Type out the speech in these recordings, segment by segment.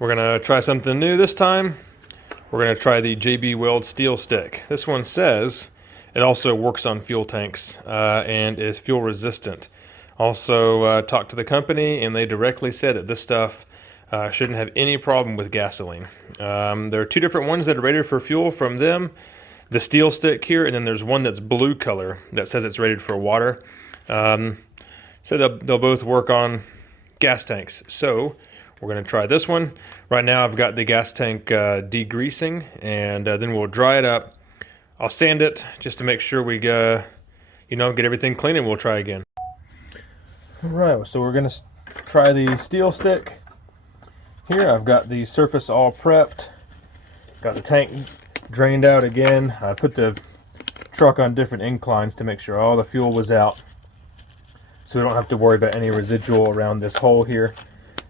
We're gonna try something new this time. We're gonna try the JB Weld SteelStik. This one says it also works on fuel tanks and is fuel resistant. Also talked to the company and they directly said that this stuff shouldn't have any problem with gasoline. There are two different ones that are rated for fuel from them. The SteelStik here, and then there's one that's blue color that says it's rated for water. So they'll both work on gas tanks. So we're going to try this one. Right now I've got the gas tank degreasing, and then we'll dry it up. I'll sand it just to make sure we get everything clean, and we'll try again. All right, so we're going to try the SteelStik. Here I've got the surface all prepped. Got the tank drained out again. I put the truck on different inclines to make sure all the fuel was out, so we don't have to worry about any residual around this hole here.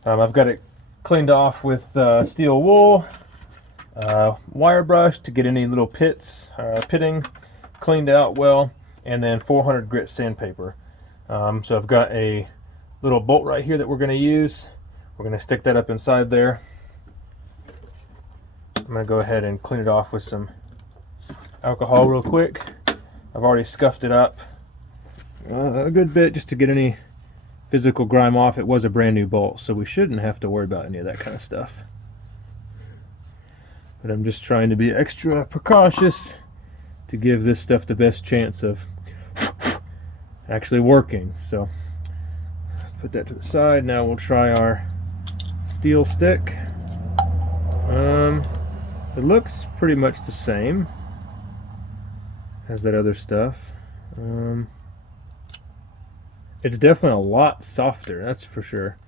I've got it cleaned off with steel wool, wire brush to get any little pitting cleaned out well, and then 400 grit sandpaper. So I've got a little bolt right here that we're going to use. We're going to stick that up inside there. I'm going to go ahead and clean it off with some alcohol real quick. I've already scuffed it up a good bit just to get any physical grime off. It was a brand new bolt, so we shouldn't have to worry about any of that kind of stuff. But I'm just trying to be extra precautious to give this stuff the best chance of actually working. So let's put that to the side. Now we'll try our SteelStik. It looks pretty much the same as that other stuff. It's definitely a lot softer, that's for sure.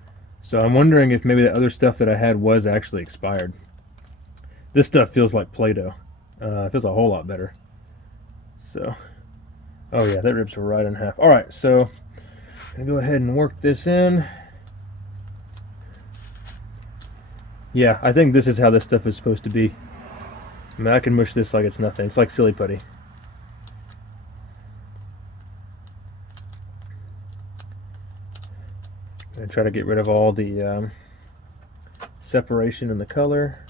So I'm wondering if maybe the other stuff that I had was actually expired. This stuff feels like Play-Doh. It feels a whole lot better. So, oh yeah, that rips right in half. All right, so I'm gonna go ahead and work this in. Yeah, I think this is how this stuff is supposed to be. I mean, I can mush this like it's nothing. It's like silly putty. I'm going to try to get rid of all the separation in the color.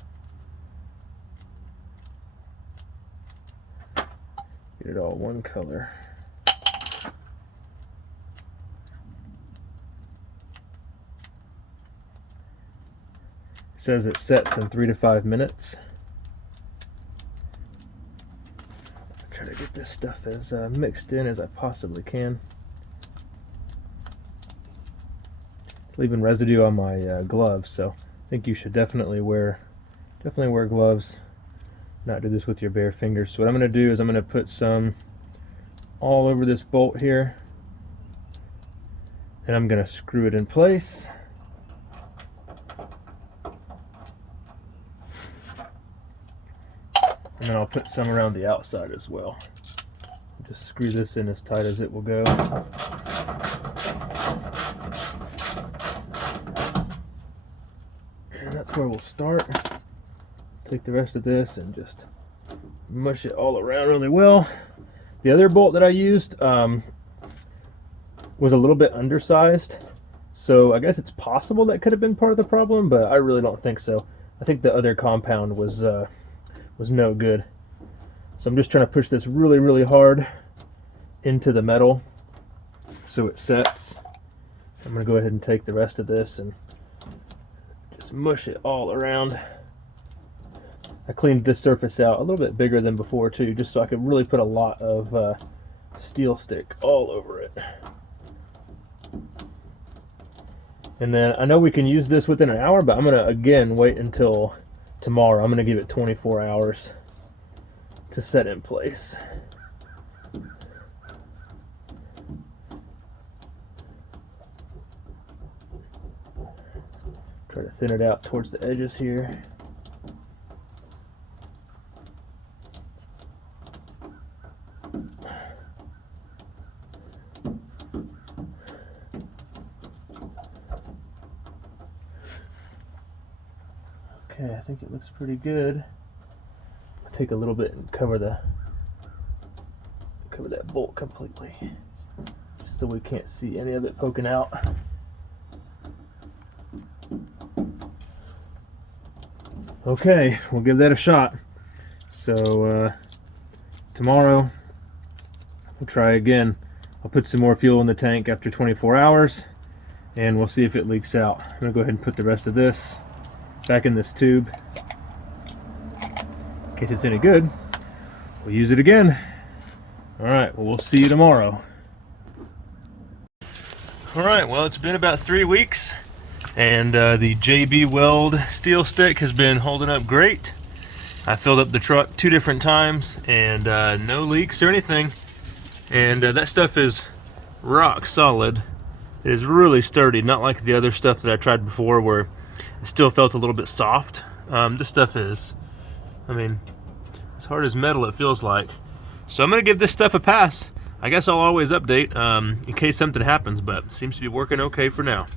Get it all one color. It says it sets in 3 to 5 minutes. Try to get this stuff as mixed in as I possibly can. It's leaving residue on my gloves, so I think you should definitely wear gloves. Not do this with your bare fingers. So what I'm going to do is I'm going to put some all over this bolt here, and I'm going to screw it in place. And then I'll put some around the outside as well. Just screw this in as tight as it will go. And that's where we'll start. Take the rest of this and just mush it all around really well. The other bolt that I used was a little bit undersized, so I guess it's possible that could have been part of the problem, but I really don't think so. I think the other compound was no good. So I'm just trying to push this really, really hard into the metal so it sets. I'm going to go ahead and take the rest of this and just mush it all around. I cleaned this surface out a little bit bigger than before too, just so I could really put a lot of SteelStik all over it. And then I know we can use this within an hour, but I'm going to again wait until tomorrow. I'm going to give it 24 hours to set in place. Try to thin it out towards the edges here. Okay, I think it looks pretty good. I'll take a little bit and cover that bolt completely, just so we can't see any of it poking out. Okay, we'll give that a shot. So tomorrow we'll try again. I'll put some more fuel in the tank after 24 hours and we'll see if it leaks out. I'm gonna go ahead and put the rest of this back in this tube. In case it's any good, we'll use it again. All right, well, we'll see you tomorrow. All right, well, it's been about 3 weeks and the JB Weld SteelStik has been holding up great. I filled up the truck 2 different times and no leaks or anything. And that stuff is rock solid. It is really sturdy, not like the other stuff that I tried before where it still felt a little bit soft. This stuff is, I mean, as hard as metal it feels like. So I'm gonna give this stuff a pass. I guess I'll always update in case something happens, but it seems to be working okay for now.